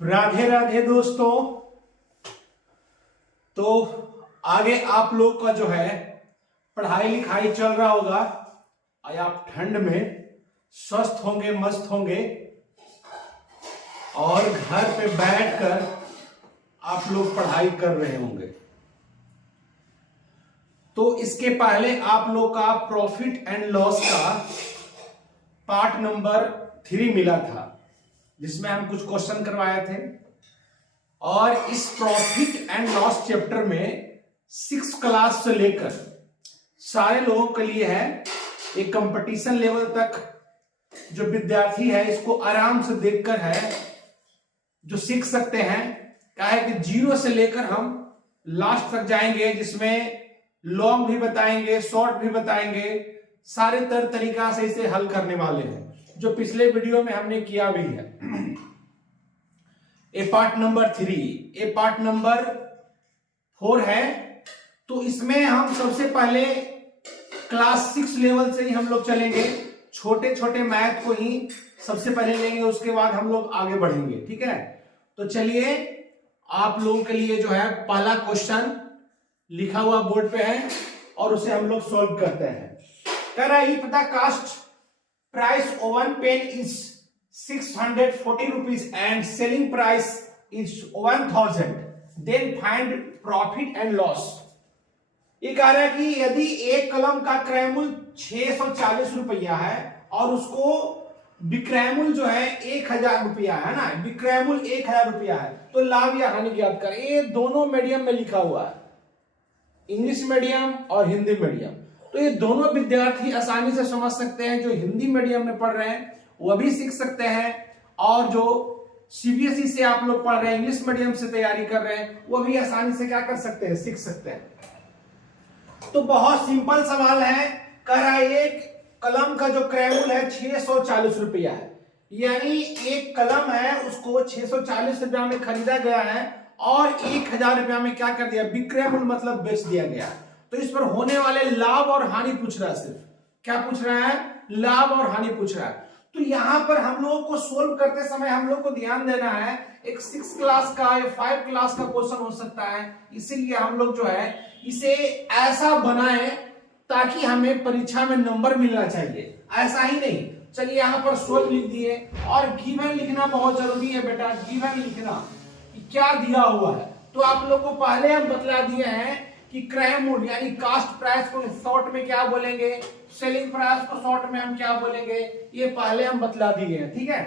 राधे राधे दोस्तों। तो आगे आप लोग का जो है पढ़ाई लिखाई चल रहा होगा और आप ठंड में स्वस्थ होंगे, मस्त होंगे और घर पे बैठकर आप लोग पढ़ाई कर रहे होंगे। तो इसके पहले आप लोग का प्रॉफिट एंड लॉस का पार्ट नंबर 3 मिला था, जिसमें हम कुछ क्वेश्चन करवाए थे। और इस प्रॉफिट एंड लॉस चैप्टर में 6 क्लास से लेकर सारे लोगों के लिए है। एक कंपटीशन लेवल तक जो विद्यार्थी है इसको आराम से देखकर है जो सीख सकते हैं। क्या है कि 0 से लेकर हम लास्ट तक जाएंगे, जिसमें लॉन्ग भी बताएंगे, शॉर्ट भी बताएंगे, सारे तरीका से इसे हल करने वाले हैं, जो पिछले वीडियो में हमने किया भी है। ए पार्ट नंबर 3, ए पार्ट नंबर 4 है। तो इसमें हम सबसे पहले क्लास 6 लेवल से ही हम लोग चलेंगे, छोटे छोटे मैथ को ही सबसे पहले लेंगे, उसके बाद हम लोग आगे बढ़ेंगे। ठीक है, तो चलिए आप लोगों के लिए जो है पहला क्वेश्चन लिखा हुआ बोर्ड पे है और उसे हम लोग सॉल्व करते हैं। कह रहा है if the cost price of one pen is 640 rupees and selling price is 1000, then find profit and loss। ये कह रहा है कि यदि एक कलम का क्रय मूल्य 640 रुपया है और उसको विक्रय मूल्य जो है 1000 रुपया है ना, विक्रय मूल्य 1000 रुपया है, तो लाभ या हानि ज्ञात करें। ये दोनों मीडियम में लिखा हुआ है, इंग्लिश मीडियम और हिंदी मीडियम। तो ये दोनों विद्यार्थी आसानी से समझ सकते हैं। जो हिंदी मीडियम में पढ़ रहे हैं वह भी सीख सकते हैं, और जो सीबीएसई से आप लोग पढ़ रहे हैं, इंग्लिश मीडियम से तैयारी कर रहे हैं, वो भी आसानी से क्या कर सकते हैं, सीख सकते हैं। तो बहुत सिंपल सवाल है। कह रहा है एक कलम का जो क्रय मूल्य है 640 रुपया है, यानी एक कलम है उसको 640 रुपया में खरीदा गया है और 1000 रुपया में क्या कर दिया, विक्रय मूल्य मतलब बेच दिया गया। तो इस पर होने वाले लाभ और हानि पूछ रहा है। सिर्फ क्या पूछ रहा है, लाभ और हानि पूछ रहा है। तो यहां पर हम लोगों को सोल्व करते समय हम लोग को ध्यान देना है, एक 6 क्लास का या 5 क्लास का क्वेश्चन हो सकता है, इसीलिए हम लोग जो है इसे ऐसा बनाएं ताकि हमें परीक्षा में नंबर मिलना चाहिए, ऐसा ही नहीं। चलिए यहां पर सोल्व लिख दिए, और गिवन लिखना बहुत जरूरी है बेटा, गिवन लिखना कि क्या दिया हुआ है। तो आप लोग को पहले हम बतला दिए हैं कि क्रय मूल्य यानी कास्ट प्राइस को शॉर्ट में क्या बोलेंगे, सेलिंग प्राइस को शॉर्ट में हम क्या बोलेंगे, ये पहले हम बतला दिए हैं। ठीक है,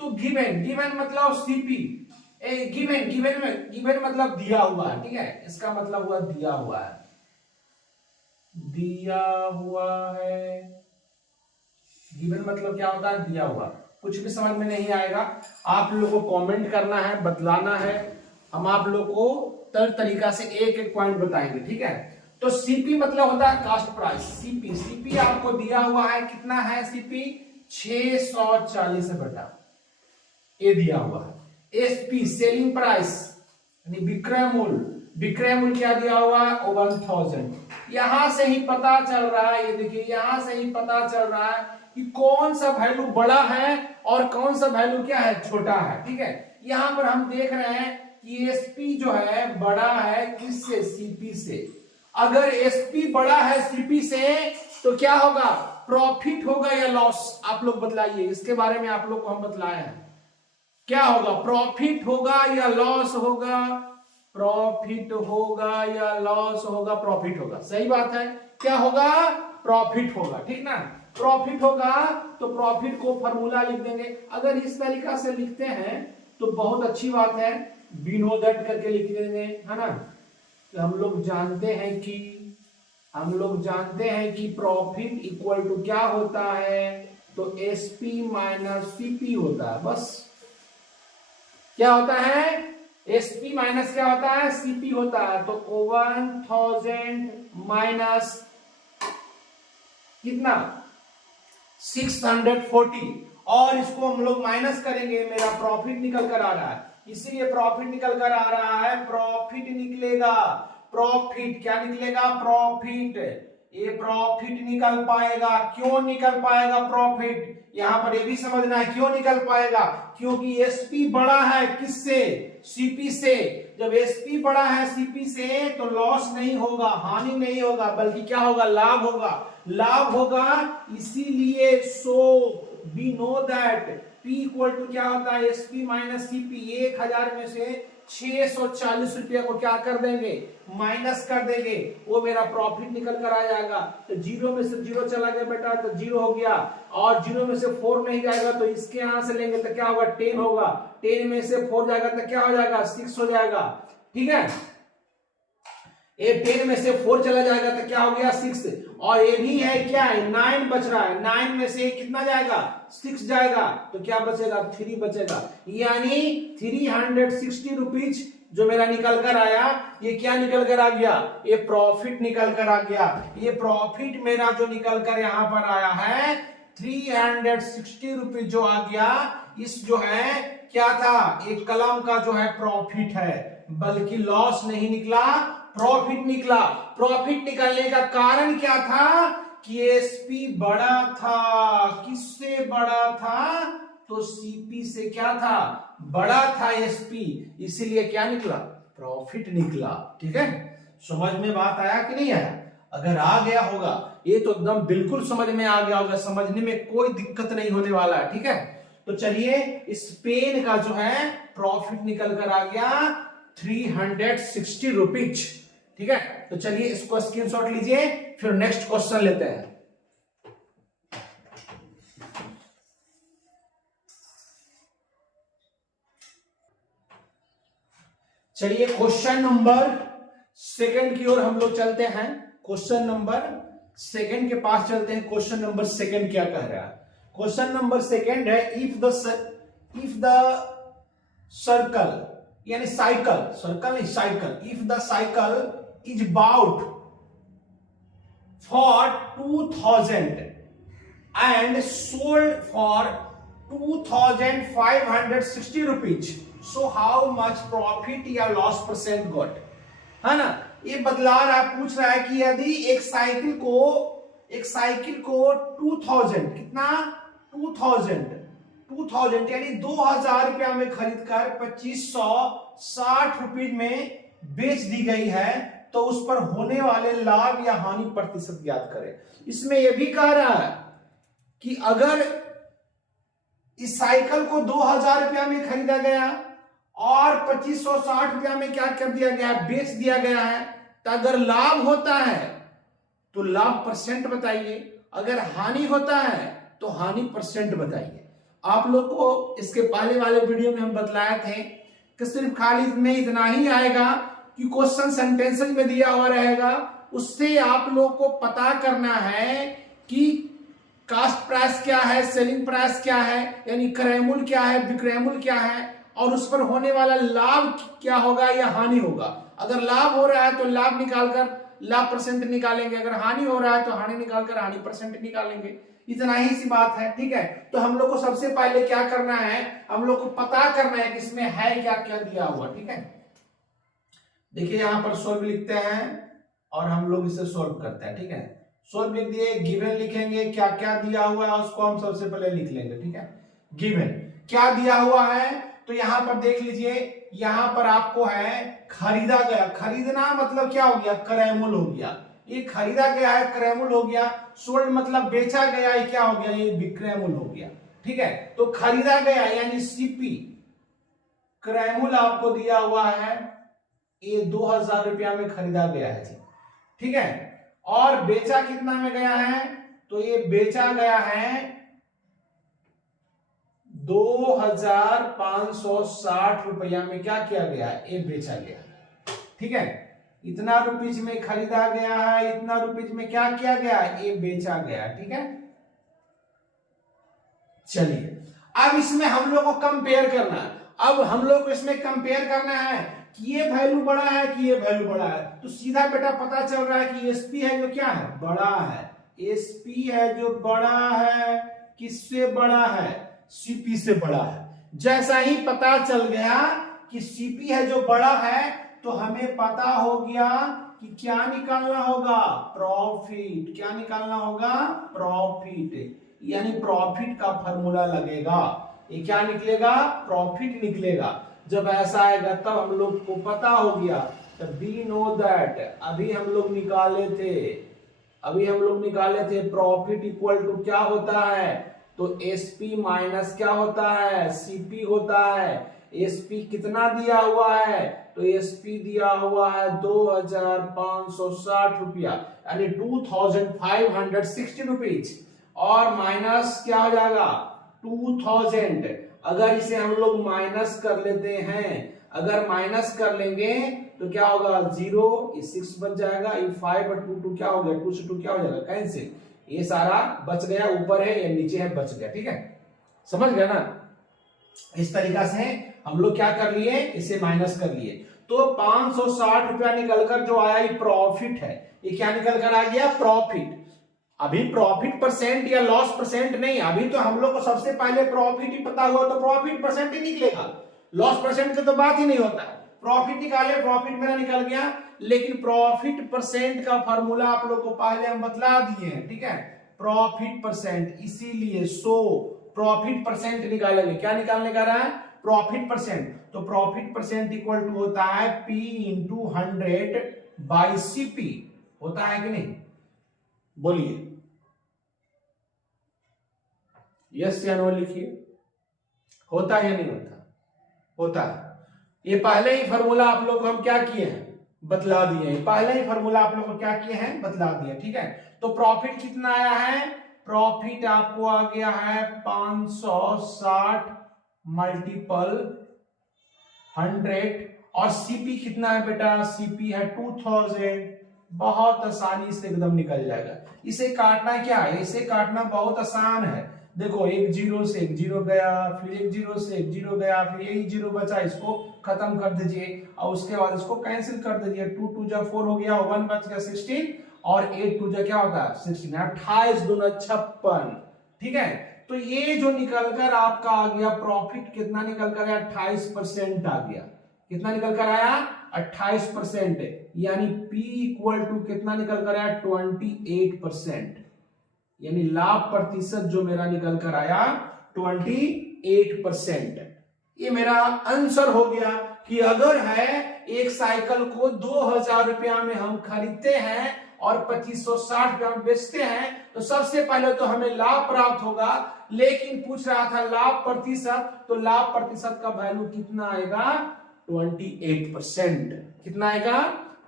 तो गिवन, गिवन मतलब सीपी, गिवन गिवन में गिवन मतलब दिया हुआ है। ठीक है, इसका मतलब हुआ दिया हुआ है, दिया हुआ है। गिवन मतलब क्या होता है, दिया हुआ। कुछ भी समझ में नहीं आएगा आप लोगों को कमेंट करना है, बतलाना है, हम आप लोग को तरीका से एक एक पॉइंट बताएंगे। ठीक है, तो सीपी मतलब होता है कास्ट प्राइस। सीपी, सीपी आपको दिया हुआ है, कितना है सीपी, 640 है बेटा, ये दिया हुआ है। एसपी सेलिंग प्राइस यानी विक्रय मूल्य, विक्रय मूल्य क्या दिया हुआ है, 1000। यहां से ही पता चल रहा है, ये देखिए यहां से ही पता चल रहा है कि कौन सा वैल्यू बड़ा है और कौन सा वैल्यू क्या है, छोटा है। ठीक है, यहां पर हम देख रहे हैं कि एसपी जो है बड़ा है किससे, सीपी से। अगर एसपी बड़ा है सीपी से तो क्या होगा, प्रॉफिट होगा या लॉस, आप लोग बतलाइए। इसके बारे में आप लोग को हम बतलाए हैं, क्या होगा, प्रॉफिट होगा या लॉस होगा, प्रॉफिट होगा या लॉस होगा, प्रॉफिट होगा। सही बात है, क्या होगा, प्रॉफिट होगा। ठीक ना, प्रॉफिट होगा तो प्रॉफिट को फॉर्मूला लिख देंगे। अगर इस तरीका से लिखते हैं तो बहुत अच्छी बात है, बिनो दैट करके लिख देंगे, है ना। तो हम लोग जानते हैं कि प्रॉफिट इक्वल टू क्या होता है, तो एसपी माइनस सीपी होता है। बस क्या होता है, एसपी माइनस क्या होता है, सीपी होता है। तो 1000 माइनस कितना, 640, और इसको हम लोग माइनस करेंगे, मेरा प्रॉफिट निकल कर आ रहा है, इसीलिए प्रॉफिट निकल कर आ रहा है, प्रॉफिट निकलेगा। प्रॉफिट क्या निकलेगा, प्रॉफिट, ये प्रॉफिट निकल पाएगा। क्यों निकल पाएगा प्रॉफिट, यहां पर ये भी समझना है क्यों निकल पाएगा, क्योंकि एसपी बड़ा है किससे, सीपी से। जब एसपी बड़ा है सीपी से तो लॉस नहीं होगा, हानि नहीं होगा, बल्कि क्या होगा, लाभ होगा, लाभ होगा। इसीलिए so we know that P equal to क्या होता है, एसपी माइनस सीपी। 1000 में से 640 रुपया को क्या कर देंगे, माइनस कर देंगे, वो मेरा प्रॉफिट निकल कर आ जाएगा। तो 0 में से 0 चला गया बेटा तो 0 हो गया, और 0 में से 4 नहीं जाएगा तो इसके यहां से लेंगे तो क्या होगा, 10 होगा। 10 में से 4 जाएगा तो क्या हो जाएगा, 6 हो जाएगा। ठीक है, ये 10 में से 4 चला जाएगा तो क्या हो गया, 6। और ये भी है क्या है, 9 बच रहा है। 9 में से कितना जाएगा, 6 जाएगा, तो क्या बचेगा, 3 बचेगा। यानी 360 रुपीज जो मेरा निकल कर आया, ये क्या निकल कर आ गया, ये प्रॉफिट निकल कर आ गया। ये प्रॉफिट मेरा जो निकल कर यहां पर आया है 360 रुपीज जो आ गया, इस जो है क्या था, एक कलम का जो है प्रॉफिट है, बल्कि लॉस नहीं निकला, प्रॉफिट निकला। प्रॉफिट निकलने का कारण क्या था कि एसपी बड़ा था। किससे बड़ा था, तो सीपी से क्या था, बड़ा था एसपी, इसीलिए क्या निकला, प्रॉफिट निकला। ठीक है, समझ में बात आया कि नहीं आया? अगर आ गया होगा ये तो एकदम बिल्कुल समझ में आ गया होगा, समझने में कोई दिक्कत नहीं होने वाला है। ठीक है, तो चलिए इस पेन का जो है प्रॉफिट निकल कर आ गया 360 रुपीज। ठीक है, तो चलिए इसको स्क्रीनशॉट लीजिए, फिर नेक्स्ट क्वेश्चन लेते हैं। चलिए क्वेश्चन नंबर 2 की ओर हम लोग चलते हैं। क्वेश्चन नंबर 2 के पास चलते हैं। क्वेश्चन नंबर 2 क्या कह रहा है? क्वेश्चन नंबर 2 है, इफ द सर्कल, यानी साइकिल, सर्कल नहीं cycle, if the cycle is bought for 2000 and sold for 2560 rupees, so how much profit या loss percent got, है ना? ये बदला रहा, पूछ रहा है कि यदि एक साइकिल को 2000, कितना, 2000 यानी 2000 रुपया में खरीद कर 2560 रुपीज में बेच दी गई है, तो उस पर होने वाले लाभ या हानि प्रतिशत ज्ञात करें। इसमें यह भी कह रहा है कि अगर इस साइकिल को 2000 रुपया में खरीदा गया और 2560 रुपया में क्या कर दिया गया, बेच दिया गया है, तो अगर लाभ होता है तो लाभ परसेंट बताइए, अगर हानि होता है तो हानि परसेंट बताइए। आप लोग को इसके पहले वाले वीडियो में हम बतलाए थे कि सिर्फ खाली में इतना ही आएगा कि क्वेश्चन सेंटेंसेस में दिया हुआ रहेगा, उससे आप लोग को पता करना है कि कास्ट प्राइस क्या है, सेलिंग प्राइस क्या है, यानी क्रय मूल्य क्या है, विक्रय मूल्य क्या है, और उस पर होने वाला लाभ क्या होगा या हानि होगा। अगर लाभ हो रहा है तो लाभ निकालकर लाभ परसेंट निकालेंगे, अगर हानि हो रहा है तो हानि निकालकर हानि परसेंट निकालेंगे। इतना ही सी बात है। ठीक है, तो हम लोग को सबसे पहले क्या करना है, हम लोग को पता करना है कि इसमें है क्या क्या दिया हुआ। ठीक है, देखिए यहां पर सोल्व लिखते हैं और हम लोग इसे सोल्व करते हैं। ठीक है, सोल्व लिख दिए, गिवन लिखेंगे, क्या क्या दिया हुआ है उसको हम सबसे पहले लिख लेंगे। ठीक है, गिवन क्या दिया हुआ है, तो यहां पर देख लीजिए, यहां पर आपको है खरीदा गया, खरीदना मतलब क्या हो गया, क्रय मूल्य हो गया, ये खरीदा गया है, क्रय मूल्य हो गया। सोल्ड मतलब बेचा गया, ये क्या हो गया, ये विक्रय मूल्य हो गया। ठीक है, तो खरीदा गया यानी सीपी, क्रय मूल्य आपको दिया हुआ है, ये 2000 रुपया में खरीदा गया है जी। ठीक है, और बेचा कितना में गया है, तो ये बेचा गया है 2560 रुपया में, क्या किया गया है, ये बेचा गया। ठीक है, इतना रुपीज में खरीदा गया है, इतना रुपीज में क्या किया गया, ये बेचा गया। ठीक है, चलिए अब इसमें हम लोग को कंपेयर करना है। अब हम लोग को इसमें कंपेयर करना है कि ये वैल्यू बड़ा है कि ये वैल्यू बड़ा है, तो सीधा बेटा पता चल रहा है कि एसपी है जो क्या है, बड़ा है। एसपी है जो बड़ा है, किससे बड़ा है, सीपी से बड़ा है। जैसा ही पता चल गया कि सीपी है जो बड़ा है, तो हमें पता हो गया कि क्या निकालना होगा, प्रॉफिट। क्या निकालना होगा, प्रॉफिट। यानी प्रॉफिट का फॉर्मूला लगेगा। ये क्या निकलेगा? प्रॉफिट निकलेगा। जब ऐसा आएगा तब हम लोग को पता हो गया, तब वी नो दैट अभी हम लोग निकाले थे प्रॉफिट इक्वल टू क्या होता है, तो एसपी माइनस क्या होता है, सीपी होता है। एसपी कितना दिया हुआ है, तो एसपी दिया हुआ है 2560 रुपया, यानी 2560 रुपीज, और माइनस क्या हो जाएगा 2000। अगर इसे हम लोग माइनस कर लेते हैं, अगर माइनस कर लेंगे तो क्या होगा, 0, ये 6 बच जाएगा, ये 5 और 2 क्या हो गया, 2 से 2 क्या हो जाएगा, कैंसिल। ये सारा बच गया, ऊपर है या नीचे है, बच गया। ठीक है, समझ गया ना। इस तरीका से हम लोग क्या कर लिए, इसे माइनस कर लिए, तो 560 रुपया निकलकर जो आया ये प्रॉफिट है। ये क्या निकल कर आ गया, प्रॉफिट। अभी प्रॉफिट परसेंट या लॉस परसेंट नहीं, अभी तो हम लोग को सबसे पहले प्रॉफिट ही पता हुआ तो प्रॉफिट परसेंट ही निकलेगा, लॉस परसेंट की तो बात ही नहीं होता है। प्रॉफिट निकाले, प्रॉफिट मेरा निकल गया, लेकिन प्रॉफिट परसेंट का फॉर्मूला आप लोग को पहले हम बतला दिए हैं। ठीक है, प्रॉफिट परसेंट, इसीलिए प्रॉफिट परसेंट निकालेंगे। क्या निकालने का रहा है, प्रॉफिट परसेंट। तो प्रॉफिट परसेंट इक्वल टू होता है P इंटू 100 बाई सीपी, होता है कि नहीं, बोलिए यस या नो लिखिए, होता है या नहीं होता, होता है। ये पहले ही फॉर्मूला आप लोग को हम क्या किए हैं, बतला दिए हैं, पहले ही फॉर्मूला आप लोग को क्या किए हैं, बतला दिए। ठीक है, तो प्रॉफिट कितना आया है, प्रॉफिट आपको आ गया है 560 मल्टीपल 100, और सीपी कितना है बेटा, सीपी है 2000। बहुत आसानी से एकदम निकल जाएगा। इसे काटना क्या है, इसे काटना बहुत आसान है। देखो, एक जीरो से एक जीरो गया, फिर एक जीरो से एक जीरो गया, फिर यही जीरो बचा, इसको खत्म कर दीजिए और उसके बाद इसको कैंसिल कर दीजिए। 2 2 जा 4 हो गया, 1 बच गया 16, और 8 2 जा क्या होता है 16, 28 दूना 56। ठीक है, तो ये जो निकलकर आपका आ गया प्रॉफिट, कितना निकल कर आया, 28% आ गया। कितना निकल कर आया, 28%, यानी P इक्वल टू कितना निकल कर आया, 28%, यानी लाभ प्रतिशत जो मेरा निकल कर आया 28%। ये मेरा आंसर हो गया कि अगर है एक साइकिल को 2000 रुपया में हम खरीदते हैं और 2560 रुपया में बेचते हैं, तो सबसे पहले तो हमें लाभ प्राप्त होगा, लेकिन पूछ रहा था लाभ प्रतिशत, तो लाभ प्रतिशत का वैल्यू कितना आएगा, 28%। कितना आएगा,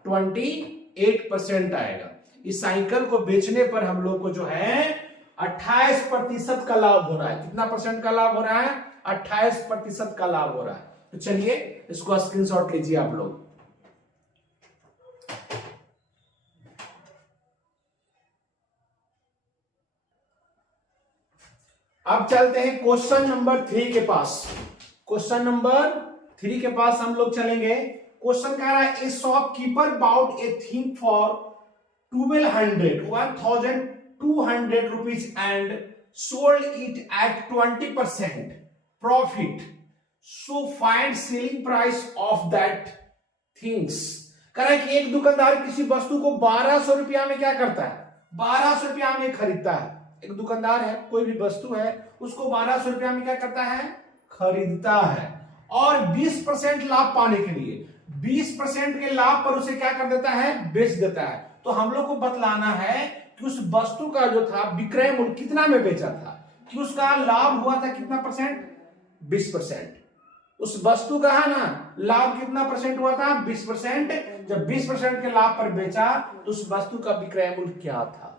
28% आएगा। इस साइकिल को बेचने पर हम लोग को जो है 28% का लाभ हो रहा है। कितना परसेंट का लाभ हो रहा है, 28% का लाभ हो रहा है। तो चलिए इसको स्क्रीनशॉट लीजिए आप लोग। अब चलते हैं क्वेश्चन नंबर 3 के पास। क्वेश्चन नंबर 3 के पास हम लोग चलेंगे। क्वेश्चन कह रहा है, a shopkeeper bought a thing for 1200 rupees and sold it at 20% profit. So find selling price of that things. कह रहा है कि एक दुकानदार किसी वस्तु को 1200 रुपया में क्या करता है, 1200 रुपया में खरीदता है। एक दुकानदार है, कोई भी वस्तु है, उसको 1200 रुपया में क्या करता है, खरीदता है, और 20% लाभ पाने के लिए 20% के लाभ पर उसे क्या कर देता है, बेच देता है। तो हम लोग को बतलाना है कि उस वस्तु का जो था विक्रय मूल्य कितना में बेचा था, कि उसका लाभ हुआ था कितना परसेंट, 20%। उस वस्तु का है ना लाभ कितना परसेंट हुआ था, 20%। जब 20% के लाभ पर बेचा तो उस वस्तु का विक्रय मूल्य क्या था,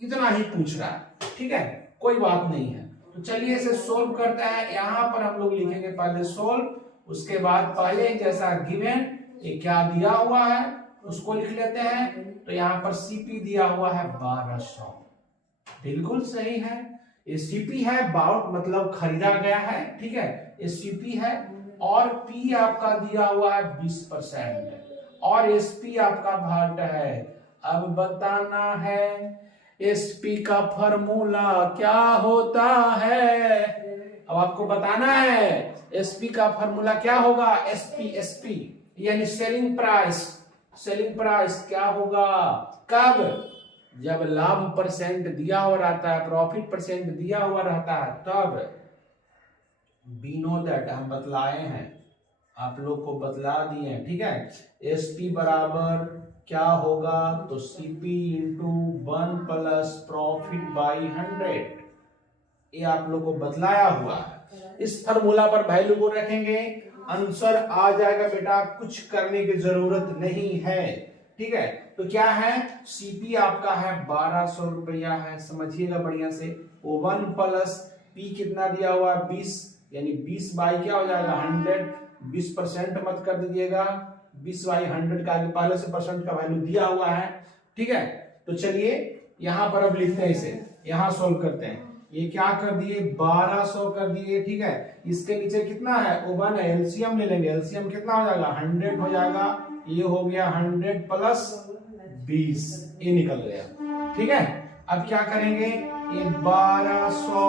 इतना ही पूछ रहा है। ठीक है, कोई बात नहीं है। तो चलिए इसे सोल्व करते हैं। यहां पर हम लोग लिखेंगे पहले सोल्व, उसके बाद पहले जैसा गिवन ये क्या दिया हुआ है उसको लिख लेते हैं। तो यहां पर सीपी दिया हुआ है 1200, बिल्कुल सही है। ये सीपी है, बाउट मतलब खरीदा गया है, ठीक है, ये सीपी है, और पी आपका दिया हुआ है 20%, और एसपी आपका भाट है। अब बताना है एसपी का फॉर्मूला क्या होता है। अब आपको बताना है एसपी का फॉर्मूला क्या होगा, एसपी यानी सेलिंग प्राइस। सेलिंग प्राइस क्या होगा, कब, जब लाभ परसेंट दिया हुआ रहता है, प्रॉफिट परसेंट दिया हुआ रहता है, तब वी नो दैट, हम बतलाए हैं, आप लोग को बतला दिए हैं, ठीक है। एसपी बराबर क्या होगा, तो CP into 1 plus profit by 100, ये आप लोग को बतलाया हुआ है। इस फार्मूला पर वैल्यू को रखेंगे, आंसर आ जाएगा बेटा, कुछ करने की जरूरत नहीं है, ठीक है। तो क्या है, सीपी आपका है 1200 रुपया है, समझिएगा बढ़िया से। वो 1 प्लस पी कितना दिया हुआ 20, यानी 20 बाई क्या हो जाएगा 100, 20% मत कर दीजिएगा, 20 बाई 100 का आगे पहले से परसेंट का वैल्यू दिया हुआ है, ठीक है। तो चलिए यहां पर अब लिखते हैं, इसे यहां सोल्व करते हैं। ये क्या कर दिए 1200 कर दिए, ठीक है। इसके नीचे कितना है, O1 है, एलसीएम ले लेंगे, एलसीएम कितना हो जाएगा 100 हो जाएगा, ये हो गया 100 प्लस 20, ये निकल गया, ठीक है। अब क्या करेंगे, ये 1200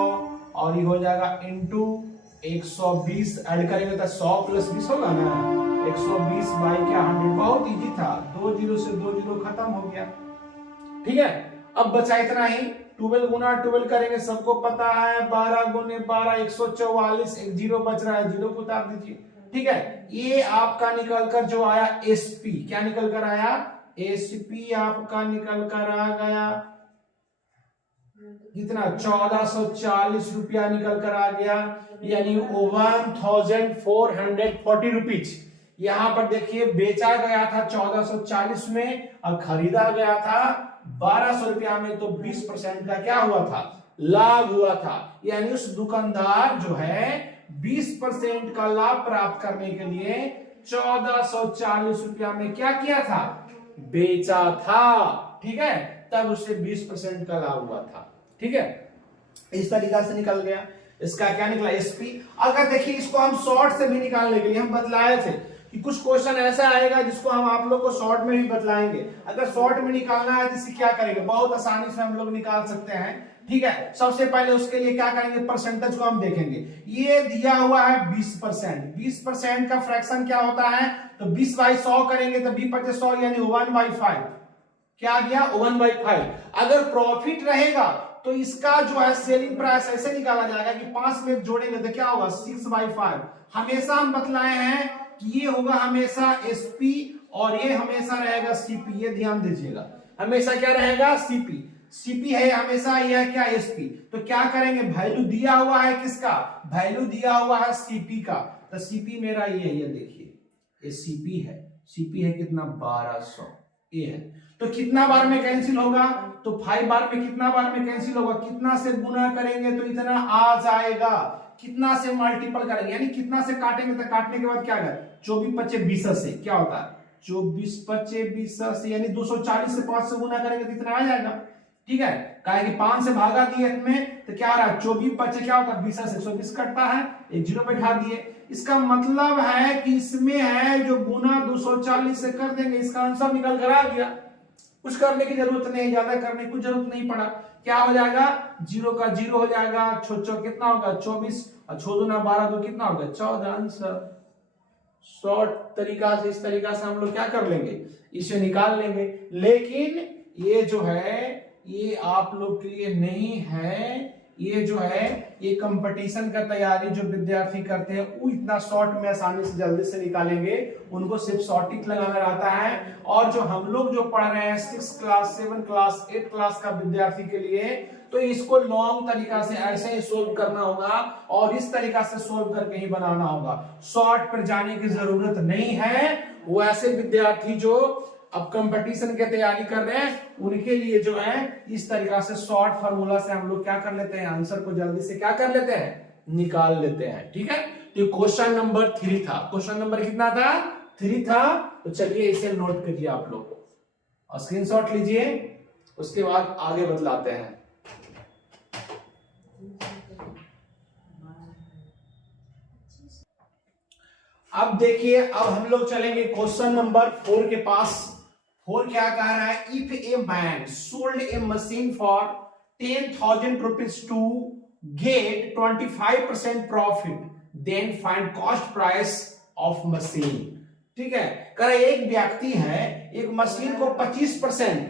और ये हो जाएगा इंटू 120, ऐड करेंगे तो 100 प्लस 20 होगा ना, 120 बाई क्या 100, बहुत इजी था, 2 जीरो से 2 जीरो खत्म हो गया, ठीक है। अब बचा इतना ही, 12 गुना 12 करेंगे, सबको पता है 12 गुने 12 144, एक जीरो बच रहा है, जीरो को उतार दीजिए, ठीक है। ये आपका निकल कर जो आया एसपी, क्या निकल कर आया, एसपी आपका निकल कर आ गया कितना 1440 रुपया निकल कर आ गया, यानी 1440 रुपीज। यहां पर देखिए बेचा गया था 1440 में और खरीदा गया था 1200 रुपया में, तो 20% का क्या हुआ था, लाभ हुआ था। यानी उस दुकानदार जो है 20% का लाभ प्राप्त करने के लिए 1440 रुपया में क्या किया था, बेचा था, ठीक है। तब उससे 20% का लाभ हुआ था, ठीक है। इस तरीका से निकल गया, इसका क्या निकला एसपी। अगर देखिए इसको हम शॉर्ट से भी निकालने के लिए हम बतलाए थे कि कुछ क्वेश्चन ऐसा आएगा जिसको हम आप लोग को शॉर्ट में भी बतलाएंगे। अगर शॉर्ट में निकालना है तो इसकी क्या करेंगे, बहुत आसानी से हम लोग निकाल सकते हैं, ठीक है। सबसे पहले उसके लिए क्या करेंगे, परसेंटेज को हम देखेंगे। ये दिया हुआ है 20%, 20% का फ्रैक्शन क्या होता है, तो 20 बाई 100 करेंगे तो 20 100 यानी 1/5, क्या गया 1/5। अगर प्रॉफिट रहेगा तो इसका जो है सेलिंग प्राइस ऐसे निकाला जाएगा कि 5 में जोड़ेंगे तो क्या होगा 6/5। हमेशा हम बतलाए हैं कि ये होगा हमेशा एसपी और ये हमेशा रहेगा सीपी, ये ध्यान दीजिएगा, हमेशा क्या रहेगा सीपी, सीपी है हमेशा, ये है क्या एसपी। तो क्या करेंगे, वैल्यू दिया हुआ है किसका, वैल्यू दिया हुआ है सीपी का, तो सीपी मेरा ये है, ये देखिए ये सीपी है, सीपी है कितना 1200, ये है। तो कितना बार में कैंसिल होगा, तो 5 बार में कितना बार में कैंसिल होगा, कितना से गुना करेंगे तो इतना आ जाएगा, कितना से मल्टीपल करेंगे यानी कितना से काटेंगे तो काटने के बाद क्या है 24 25 20 से क्या होता है 24 25 20 से, यानी 240 से 5 से गुना करेंगे तो इतना आ जाएगा, ठीक है। कहा कि 5 से भागा दिए में तो क्या आ रहा है 24 25 क्या होता है 20 से 120 कटता है, एक जीरो बैठा दिए। इसका मतलब है कि इसमें है जो गुना 240 से कर देंगे, इसका आंसर निकल कर आ गया, कुछ करने की जरूरत नहीं, ज्यादा करने की जरूरत नहीं पड़ा। क्या हो जाएगा, जीरो का जीरो हो जाएगा, छो कितना होगा 24 और 6 दूना 12 तो कितना होगा 14। आंसर शॉर्ट तरीका से, इस तरीका से हम लोग क्या कर लेंगे, इसे निकाल लेंगे। लेकिन ये जो है ये आप लोग के लिए नहीं है, ये जो है ये कंपटीशन का तैयारी जो विद्यार्थी करते हैं वो इतना शॉर्ट में आसानी से जल्दी से निकालेंगे, उनको सिर्फ शॉर्टिक लगाना रहता है। और जो हम लोग जो पढ़ रहे हैं 6 क्लास 7 क्लास 8 क्लास का विद्यार्थी के लिए, तो इसको लॉन्ग तरीका से ऐसे ही सोल्व करना होगा और इस तरीका से सोल्व करके ही बनाना होगा, शॉर्ट पर जाने की जरूरत नहीं है। वो ऐसे विद्यार्थी जो अब कंपटीशन की तैयारी कर रहे हैं उनके लिए जो है इस तरीका से शॉर्ट फार्मूला से हम लोग क्या कर लेते हैं, आंसर को जल्दी से क्या कर लेते हैं, निकाल लेते हैं, ठीक है। तो क्वेश्चन नंबर 3 था, क्वेश्चन नंबर कितना था 3 था। तो चलिए इसे नोट कीजिए आप लोग और स्क्रीनशॉट लीजिए, उसके बाद आगे बतलाते हैं। अब देखिए, अब हम लोग चलेंगे क्वेश्चन नंबर 4 के पास। 4 क्या कह रहा है, if a man sold a machine for 10,000 rupees to get 25% profit then find cost price of machine. ठीक है, कह रहा एक व्यक्ति है एक मशीन को 25%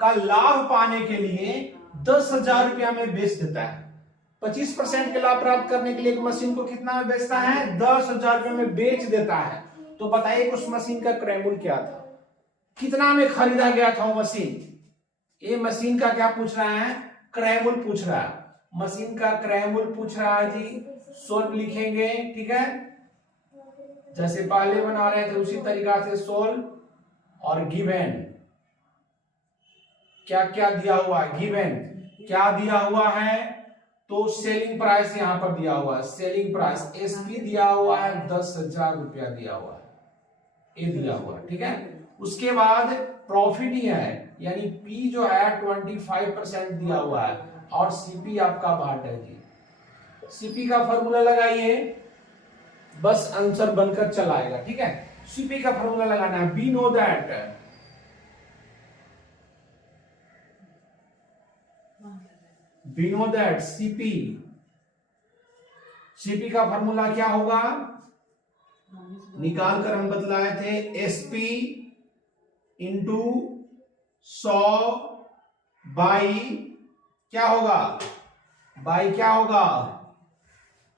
का लाभ पाने के लिए 10,000 रुपया में बेच देता है। 25% के लाभ प्राप्त करने के लिए एक मशीन को कितना में बेचता है? 10,000 रुपये में बेच देता है। तो बताइए उस मशीन का क्रय मूल्य क्या था, कितना में खरीदा गया था वो मशीन? ये मशीन का क्या पूछ रहा है? क्रय मूल्य पूछ रहा है। मशीन का क्रय मूल्य पूछ रहा है जी। सोल्व लिखेंगे, ठीक है, जैसे पहले बना रहे थे उसी तरीका से सोल्व। और गिवन क्या क्या दिया हुआ है? गिवन क्या दिया हुआ है? तो सेलिंग प्राइस यहां पर दिया हुआ है, सेलिंग प्राइस एसपी दिया हुआ है, 10,000 रुपया दिया हुआ है, ये दिया हुआ है, ठीक है। उसके बाद प्रॉफिट ही है, यानी पी जो है 25% दिया हुआ है और सीपी आपका 62 है जी। सीपी का फॉर्मूला लगाइए, बस आंसर बनकर चला आएगा, ठीक है। सीपी का फॉर्मूला लगाना है। We know that CP, CP का फॉर्मूला क्या होगा? निकाल कर हम बतलाए थे, एसपी इंटू 100 बाई क्या होगा? बाई क्या होगा?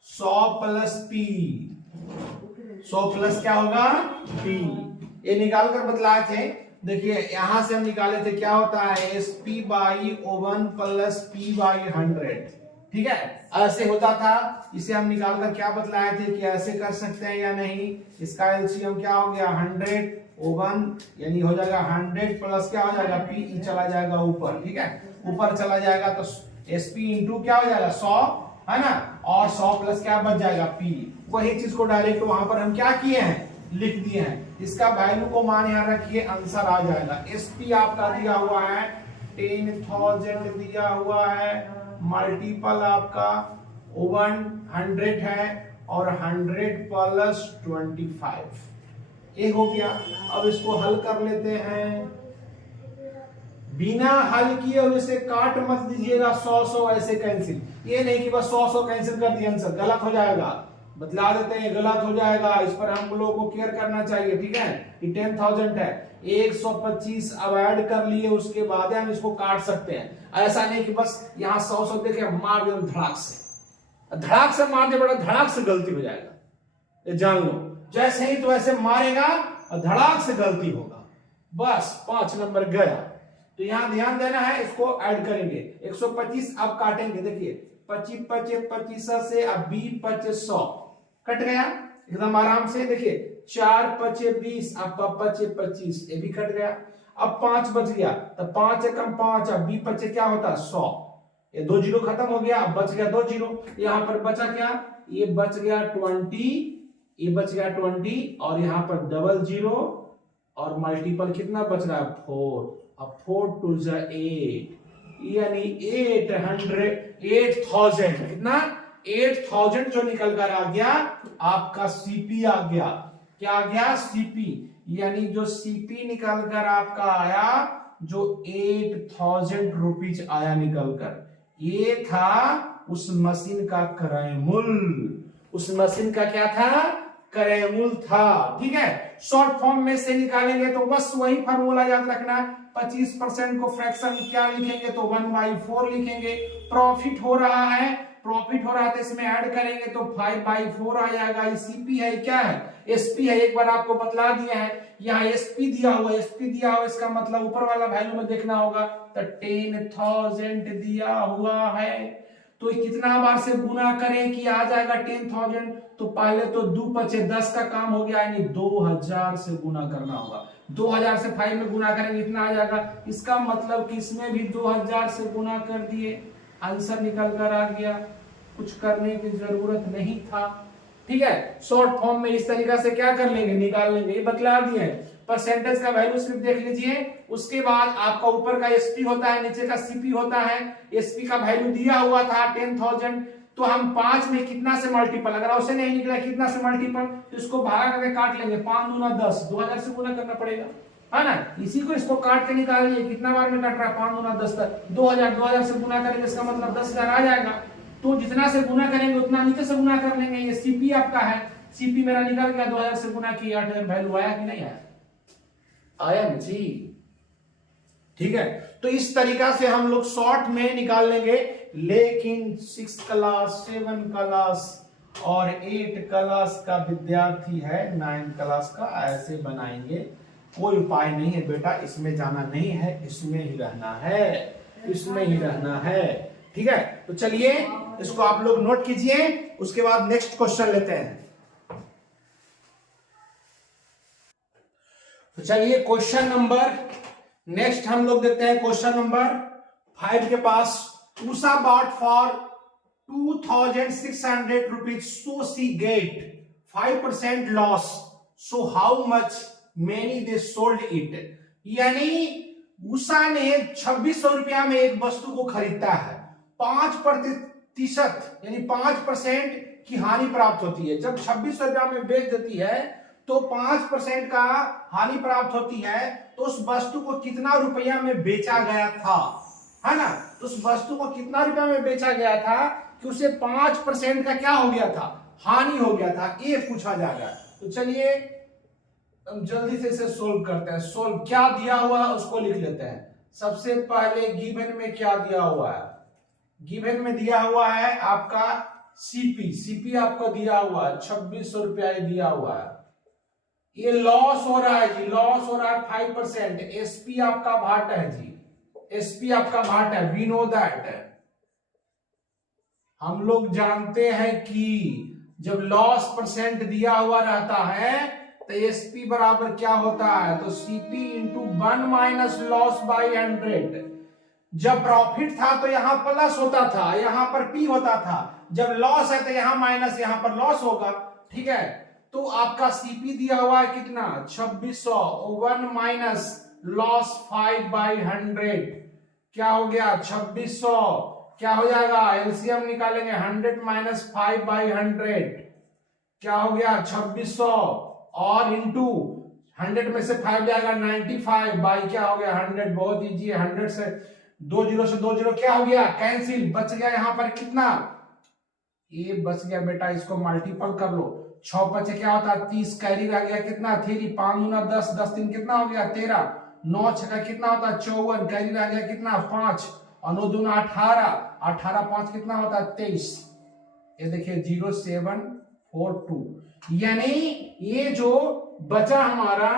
100 प्लस पी, 100 प्लस क्या होगा? पी। ये निकाल कर बतलाए थे। देखिए यहां से हम निकाले थे, क्या होता है? S P by oven plus P by 100, ठीक है, ऐसे होता था। इसे हम निकाल कर क्या बतलाए थे कि ऐसे कर सकते हैं या नहीं। इसका एलसीएम क्या हो गया? 100 ओवन, यानी हो जाएगा 100 प्लस क्या हो जाएगा? पी, ई चला जाएगा ऊपर, ठीक है, ऊपर चला जाएगा तो एस पी इंटू क्या हो जाएगा? 100, है ना, और 100 प्लस क्या बच जाएगा? पी। वही चीज को डायरेक्ट वहां पर हम क्या किए हैं? लिख दिए हैं। इसका वैल्यू को मान यहाँ रखिए, आंसर आ जाएगा। एसपी आपका दिया हुआ है 10,000 दिया हुआ है, मल्टीपल आपका ओवन 100 है और 100 प्लस 25, ये हो गया। अब इसको हल कर लेते हैं। बिना हल किए हुए से काट मत दीजिएगा, 100 ऐसे कैंसिल, ये नहीं कि बस 100 कैंसिल कर दिया, आंसर गलत हो जाएगा, बतला देते हैं गलत हो जाएगा। इस पर हम लोगों को केयर करना चाहिए, ठीक है। ये 10,000 है, 125 अब ऐड कर लिए, उसके बाद हम इसको काट सकते हैं। ऐसा नहीं कि बस यहाँ 100 देखे मार दे धड़ाक से मार दे, बड़ा धड़ाक से गलती हो जाएगा, ये जान लो। जैसे ही तो ऐसे मारेगा और धड़ाक से गलती होगा, बस 5 नंबर गया। तो यहाँ ध्यान देना है, इसको ऐड करेंगे। 125 अब काटेंगे, देखिए 25 25 25 से अब 20 25 100 कट गया एकदम आराम से। देखिए 4 25 20, आपका 25 25, ये भी कट गया। अब 5 बच गया, तो 5 एकम 5, अब 20 25 क्या होता है? 100। ये 2 जीरो खत्म हो गया, अब बच गया 2 जीरो। यहाँ पर बचा क्या? ये बच गया 20, ये बच गया 20 और यहाँ पर डबल जीरो और मल्टीपल कितना बच रहा है? 4। अब 4 2 8, यानी 8,000 कितना? 8,000 जो निकल कर आ गया आपका सीपी आ गया। क्या आ गया? सीपी, यानी जो सीपी निकल कर आपका आया, जो 8,000 रुपीज आया निकल कर, ये था उस मशीन का क्रय मूल्य। उस मशीन का क्या था? क्रय मूल्य था, ठीक है। शॉर्ट फॉर्म में से निकालेंगे तो बस वही फार्मूला याद रखना। 25% को फ्रैक्शन क्या लिखेंगे? तो 1/4 लिखेंगे। प्रॉफिट हो रहा है, प्रॉफिट हो रहा है तो इसमें ऐड करेंगे तो 5/4 आ जाएगा। सीपी है, क्या है? एसपी है, एक बार आपको बतला दिया है। यहाँ एसपी दिया हुआ, एसपी दिया हुआ, इसका मतलब ऊपर वाला वैल्यू में देखना होगा। तो 10,000 दिया हुआ है, तो कितना बार से गुना करें कि आ जाएगा 10,000? तो पहले तो 2 5 10 का काम हो गया, यानी 2000 से गुना करना होगा। 2000 से 5 में गुना करेंगे इतना आ जाएगा। इसका मतलब कि इसमें भी 2000 से गुना कर दिए, आंसर निकल कर आ गया। कुछ करने की जरूरत नहीं था, ठीक है। शॉर्ट फॉर्म में इस तरीका से क्या कर लेंगे? निकाल लेंगे, ये बतला दिए। परसेंटेज का वैल्यू सिर्फ देख लीजिए। उसके बाद आपका ऊपर का एसपी होता है, नीचे का सीपी होता है। एसपी का वैल्यू दिया हुआ था 10,000, तो हम 5 में कितना से मल्टीपल, अगर उसे नहीं निकला कितना से मल्टीपल, तो इसको भागा करके काट लेंगे। 5 दूना 10, 2000 से गुना करना पड़ेगा, है ना। इसी को इसको काट के निकालिए, कितना बार में कट रहा है? 5 दूना 10 तक 2000 से गुना करेंगे, इसका मतलब 10,000 आ जाएगा। तो जितना से गुना करेंगे उतना नीचे से गुना कर लेंगे। ये सीपी आपका है, सीपी मेरा निकल गया, 2000 से गुना किया, 8,000 वैल्यू आया कि नहीं आया? आया जी, ठीक है, तो इस तरीका से हम लोग शॉर्ट में निकाल लेंगे। लेकिन 6 क्लास 7 क्लास और 8 क्लास का विद्यार्थी है, 9 क्लास का ऐसे बनाएंगे, कोई उपाय नहीं है बेटा, इसमें जाना नहीं है, इसमें ही रहना है, इसमें ही रहना है। ठीक है, तो चलिए इसको आप लोग नोट कीजिए, उसके बाद नेक्स्ट क्वेश्चन लेते हैं। तो चलिए क्वेश्चन नंबर नेक्स्ट हम लोग देखते हैं। क्वेश्चन नंबर 5 के पास, Usha bought for 2600 rupees, so she get 5% loss, so how much many they sold it. यानी उषा ने 2600 रुपया में एक वस्तु को खरीदता है, 5% यानी 5% की हानि प्राप्त होती है। जब 2600 रुपया में बेच देती है तो 5% का हानि प्राप्त होती है। तो उस वस्तु को कितना रुपया में बेचा गया था, है ना, तो उस वस्तु को कितना रुपया में बेचा गया था कि उसे 5% का क्या हो गया था, हानि हो गया था, ये पूछा जाएगा। तो चलिए हम जल्दी से इसे सोल्व करते हैं। सोल्व क्या दिया हुआ है उसको लिख लेते हैं। सबसे पहले गिवन में क्या दिया हुआ है, गिवन में दिया हुआ है आपका सीपी आपको दिया हुआ है 2600 रुपया दिया हुआ है। ये लॉस हो रहा है जी, लॉस हो रहा है 5%। एसपी आपका घाटा है जी, एसपी आपका घाटा है, वी नो दैट। हम लोग जानते हैं कि जब लॉस परसेंट दिया हुआ रहता है तो एसपी बराबर क्या होता है, तो CP into 1 minus loss by 100। जब प्रॉफिट था तो यहां प्लस होता था, यहां पर पी होता था। जब लॉस है तो यहां माइनस, यहां पर लॉस होगा। ठीक है, तो आपका सीपी दिया हुआ है कितना, 2600, 1 माइनस लॉस 5/100 क्या हो गया 2600, क्या हो जाएगा, एलसीएम निकालेंगे, 100 माइनस 5/100 क्या हो गया 2600, और इंटू 100 में से 5 जाएगा 95 बाई क्या हो गया 100। बहुत इजी है, 100 से 2 जीरो से 2 जीरो क्या हो गया कैंसिल, बच गया यहां पर कितना, ये बच गया बेटा, इसको मल्टीपल कर लो, 6 बचे क्या होता है 30, कैरी रह गया कितना 3, 5 दूना 10, 10 3 कितना हो गया 13, 9 छका कितना होता है 54, कैरी रह गया कितना 5, और 9 दूना 18, 18 5 कितना होता है 23। ये देखिए 0742, यानी ये जो बचा हमारा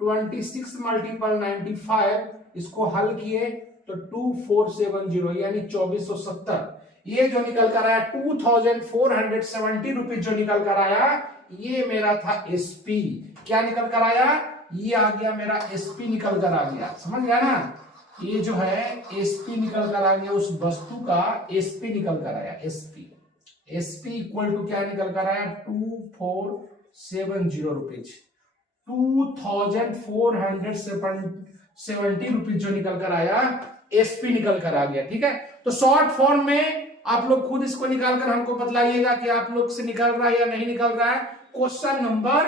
26 मल्टीपल 95, इसको हल किए तो 2470 यानी 2470। ये जो निकल कर आया 2470 रुपीज जो निकल कर आया, ये मेरा था एसपी। क्या निकल कर आया, ये आ गया मेरा एसपी निकल कर आ गया, समझ गया ना, ये जो है एसपी निकल कर आ गया, उस वस्तु का एसपी निकल कर आया, एसपी। एसपी इक्वल टू क्या निकल कर आया 2470 रुपीज, 2470 रुपीज जो निकल कर आया, एसपी निकल कर आ गया। ठीक है, तो शॉर्ट फॉर्म में आप लोग खुद इसको निकाल कर हमको बतलाइएगा कि आप लोग से निकल रहा है या नहीं निकल रहा है। क्वेश्चन नंबर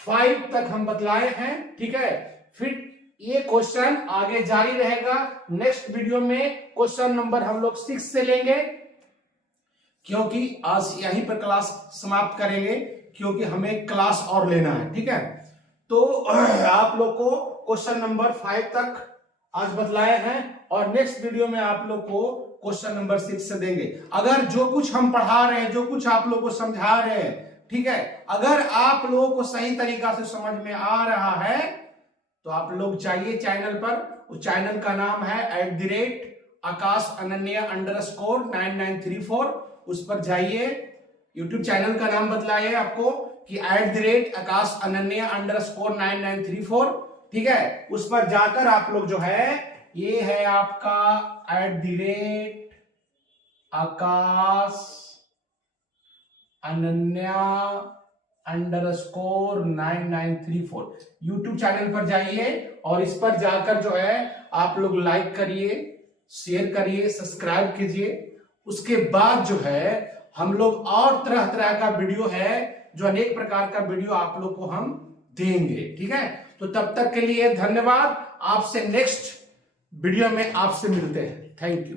5 तक हम बतलाए हैं। ठीक है, फिर ये क्वेश्चन आगे जारी रहेगा। नेक्स्ट वीडियो में क्वेश्चन नंबर हम लोग 6 से लेंगे, क्योंकि आज यहीं पर क्लास समाप्त करेंगे, क्योंकि हमें क्लास और लेना है। ठीक है, तो आप लोग को क्वेश्चन नंबर 5 तक आज बतलाए हैं, और नेक्स्ट वीडियो में आप लोग को क्वेश्चन नंबर 6 से देंगे। अगर जो कुछ हम पढ़ा रहे हैं, जो कुछ आप लोग को समझा रहे हैं, ठीक है, अगर आप लोगों को सही तरीका से समझ में आ रहा है तो आप लोग चाहिए चैनल पर, उस चैनल का नाम है @AkashAnanya_9934, उस पर जाइए। यूट्यूब चैनल का नाम बतलाइए आपको कि @AkashAnanya_9934, ठीक है, उस पर जाकर आप लोग जो है, ये है आपका @AkashAnanya_9934 यूट्यूब चैनल पर जाइए, और इस पर जाकर जो है आप लोग लाइक करिए, शेयर करिए, सब्सक्राइब कीजिए। उसके बाद जो है हम लोग और तरह तरह का वीडियो है, जो अनेक प्रकार का वीडियो आप लोग को हम देंगे। ठीक है, तो तब तक के लिए धन्यवाद। आपसे नेक्स्ट वीडियो में आपसे मिलते हैं। Thank you.